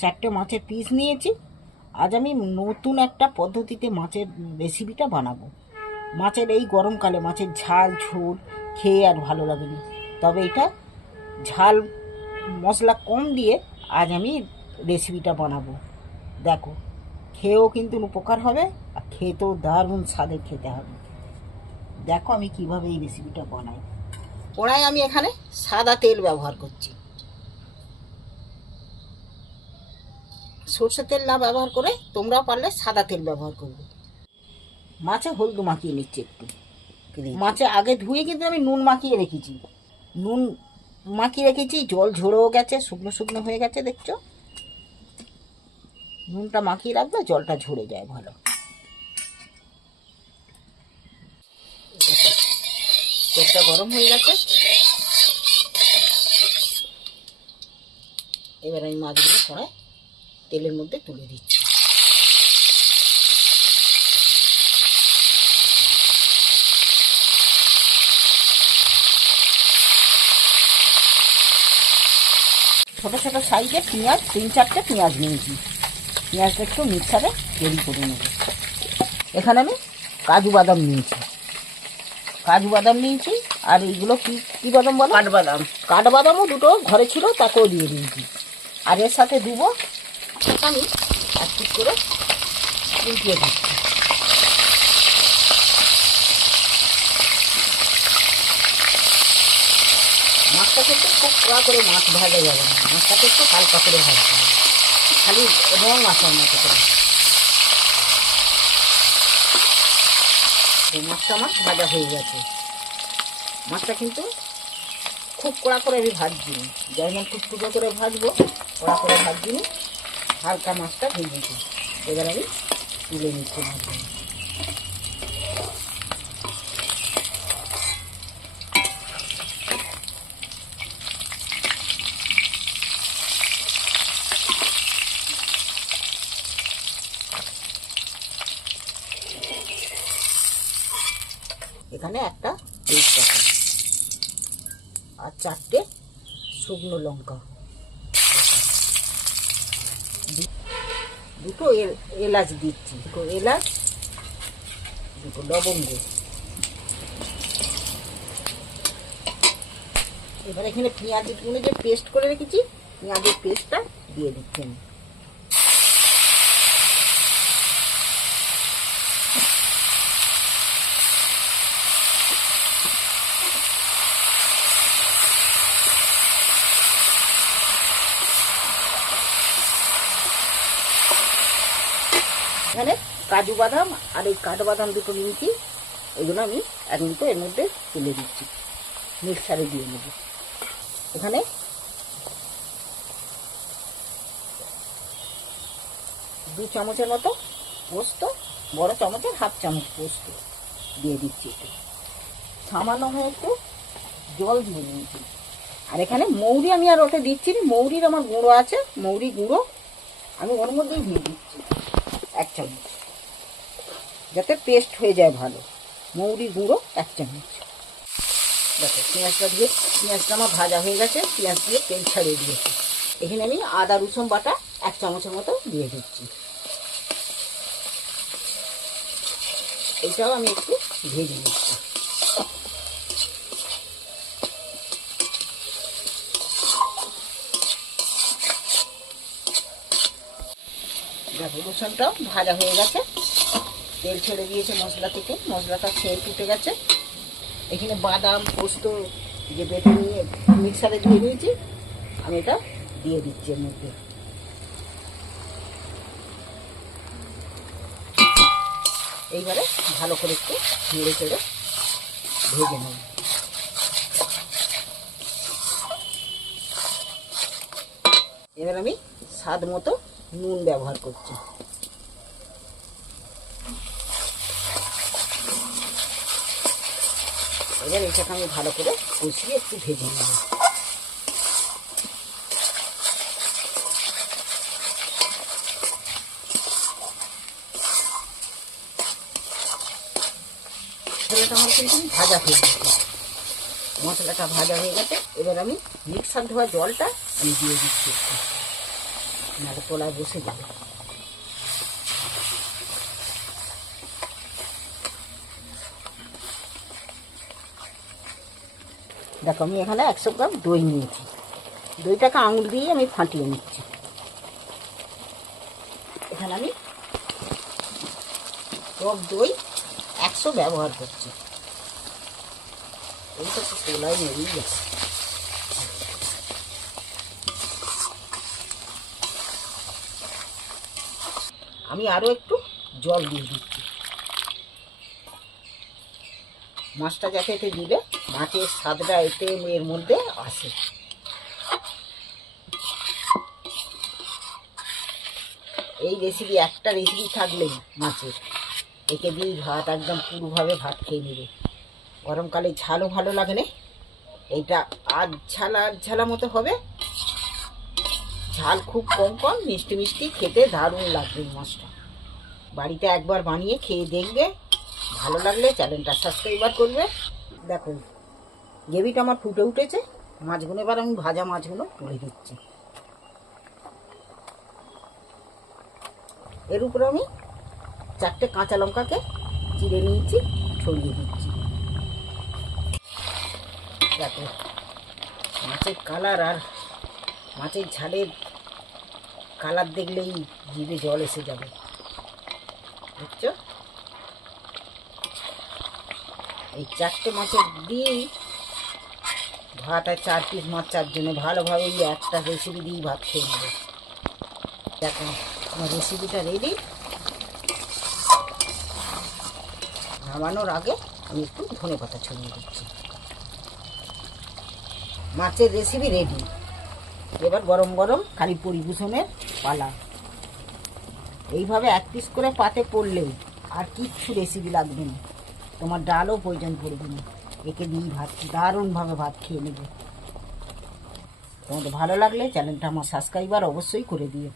4টে মাছের পিস নিয়েছি। আজ আমি নতুন একটা পদ্ধতিতে মাছের রেসিপিটা বানাবো। মাছের এই গরমকালে মাছের ঝাল ঝোল খেয়ে আর ভালো লাগেনি, তবে এটা ঝাল মশলা কম দিয়ে আজ আমি রেসিপিটা বানাবো। দেখো, খেয়েও কিন্তু উপকার হবে, আর খেতেও দারুণ স্বাদের খেতে হবে। দেখো আমি কিভাবে এই রেসিপিটা বানাই। কড়াই আমি এখানে সাদা তেল ব্যবহার করছি। সরষের তেল না ব্যবহার করে তোমরাও পারলে সাদা তেল ব্যবহার করবে। মাছে হলুদ মাখিয়ে নিচ্ছি একটু। মাছে আগে ধুয়ে কিন্তু আমি নুন মাখিয়ে রেখেছি। নুন মাখিয়ে রেখেছি, জল ঝরেও গেছে, শুকনো শুকনো হয়ে গেছে। দেখছো, নুনটা মাখিয়ে রাখবে, জলটা ঝরে যায় ভালো। তেলটা গরম হয়ে গেছে, এবার আমি মাছগুলো কড়াই তেলের মধ্যে তুলে দিচ্ছি। ছোট ছোট সাইজে পেঁয়াজ, 3-4টে পেঁয়াজ নিয়েছি। পেঁয়াজটা একটু মিক্সারে তৈরি করে নেব। এখানে আমি কাজু বাদাম নিয়েছি, আর এইগুলো কি বাদাম বলো? কাঠবাদাম। কাঠবাদামও দুটো ঘরে ছিল, তাকেও দিয়ে দিয়েছি। আর এর সাথে দেবো আমি এক পিস করে উল্টিয়ে দিচ্ছি। মাছটা কিন্তু খুব কড়া করে মাছ ভাজা যাবে না, মাছটাকে একটু হালকা করে ভাজতে হবে, খালি রং আসার মতো করে। মাছটা আমার ভাজা হয়ে গেছে। মাছটা কিন্তু খুব কড়া করে আমি ভাজছি না, যেমন টুকটুকো করে ভাজবো, কড়া করে ভাজছি না, হালকা মাছটা ভেজেছি। এবার আমি তুলে নিচ্ছি মাছটা। এখানে একটা তেজপাতা আর 4টে শুকনো লঙ্কা, দুটো এলাচ দিচ্ছি, দুটো এলাচ, দুটো লবঙ্গ। এবার এখানে পেঁয়াজগুলো যে পেস্ট করে রেখেছি, পেঁয়াজের পেস্টটা দিয়ে দিচ্ছি আমি। এখানে কাজু বাদাম আর এই কাঠবাদাম দুটো নিয়েছি, এগুলো আমি এক মিনিট এর মধ্যে তুলে দিচ্ছি, মিক্সারে দিয়ে নেব। এখানে দু চামচের মতো পোস্ত, বড় চামচের হাফ চামচ পোস্ত দিয়ে দিচ্ছি। একটু সামান্য হয়ে একটু জল দিয়ে নিয়েছি। আর এখানে মৌরি আমি আর ওটা দিচ্ছি না, মৌরির আমার গুঁড়ো আছে, মৌরি গুঁড়ো আমি ওর মধ্যেই দিয়ে দিচ্ছি 1 চামচ, যাতে পেস্ট হয়ে যায় ভালো। মৌরি গুঁড়ো 1 চামচ। দেখো পেঁয়াজটা আমার ভাজা হয়ে গেছে, পেঁয়াজ দিয়ে তেল ছাড়িয়ে দিয়েছি। এখানে আমি আদা রসুন বাটা 1 চামচের মতো দিয়ে দিচ্ছি। এইটাও আমি একটু ভেজে নিচ্ছি। দেখো রসুনটাও ভাজা হয়ে গেছে, তেল ছেড়ে দিয়েছে মশলা থেকে, মশলাটা ছেড়ে ফুটে গেছে। এখানে বাদাম পোস্ত যে বেটে নিয়ে মিক্সারে দিয়ে দিয়েছি, আমি এটা দিয়ে দিচ্ছি এর মধ্যে। এইবারে ভালো করে একটু নেড়ে চেড়ে ভেজে নেব। এবার আমি স্বাদ মতো নুন ব্যবহার করছি। এবার এটাকে আমি ভালো করে কষিয়ে একটু ভেজে নেব। মশলাটা আমার কিন্তু ভাজা হয়ে গেছে, মশলাটা ভাজা হয়ে গেছে। এবার আমি মিক্সার ধোয়া জলটা আমি দিয়ে দিচ্ছি। নাহলে তলায় বসে যাবে। দেখো আমি এখানে 100 গ্রাম দই নিয়েছি। দইটাকে আঙুল দিয়ে আমি ফাটিয়ে নিচ্ছি। এখানে আমি টক দই 100 ব্যবহার করছি। এইটা তো তোলায় নেই গেছে। আমি আরও একটু জল দিয়ে দিচ্ছি, মাছটা যাতে এতে দিলে মাছের স্বাদটা এতে এর মধ্যে আসে। এই রেসিপি একটা রেসিপি থাকলেই মাছের, একে দিয়ে ভাত একদম পুরোভাবে ভাত খেয়ে নেবে। গরমকালে ঝালও ভালো লাগে না, এইটা আধ ঝালা মতো হবে, ঝাল খুব কম কম, মিষ্টি মিষ্টি, খেতে দারুণ লাগবে মাছটা। বাড়িতে একবার বানিয়ে খেয়ে দেখবে, ভালো লাগলে চ্যানেলটা সাবস্ক্রাইব করবে। দেখো গ্রেভিটা আমার ফুটে উঠেছে, মাছগুলো এবার আমি ভাজা মাছগুলো তুলে দিচ্ছি। এর উপরে আমি 4টে কাঁচা লঙ্কাকে চিড়ে নিয়েছি, ছড়িয়ে দিচ্ছি। দেখো মাছের কালার আর মাছের ঝালের কালার দেখলেই জিভে জল এসে যাবে, বুঝছো? এই 4টে মাছের দিয়েই ভাত, আর 4 পিস মাছ 4 জনে ভালোভাবে এই একটা রেসিপি দিয়েই ভাত খেয়ে নেবে। দেখো আমার রেসিপিটা রেডি। নামানোর আগে আমি একটু ধনেপাতা ছড়িয়ে দিচ্ছি। মাছের রেসিপি রেডি। এবার গরম গরম খালি পরিবেশনের পালা। এইভাবে 1 পিস করে পাতে পড়লেই আর কিচ্ছু রেসিপি লাগবে না, তোমার ডালও প্রয়োজন পড়বে না। একে দিয়েই ভাত দারুণভাবে ভাত খেয়ে নেবে। তোমাদের ভালো লাগলে চ্যানেলটা আমার সাবস্ক্রাইবার অবশ্যই করে দিও।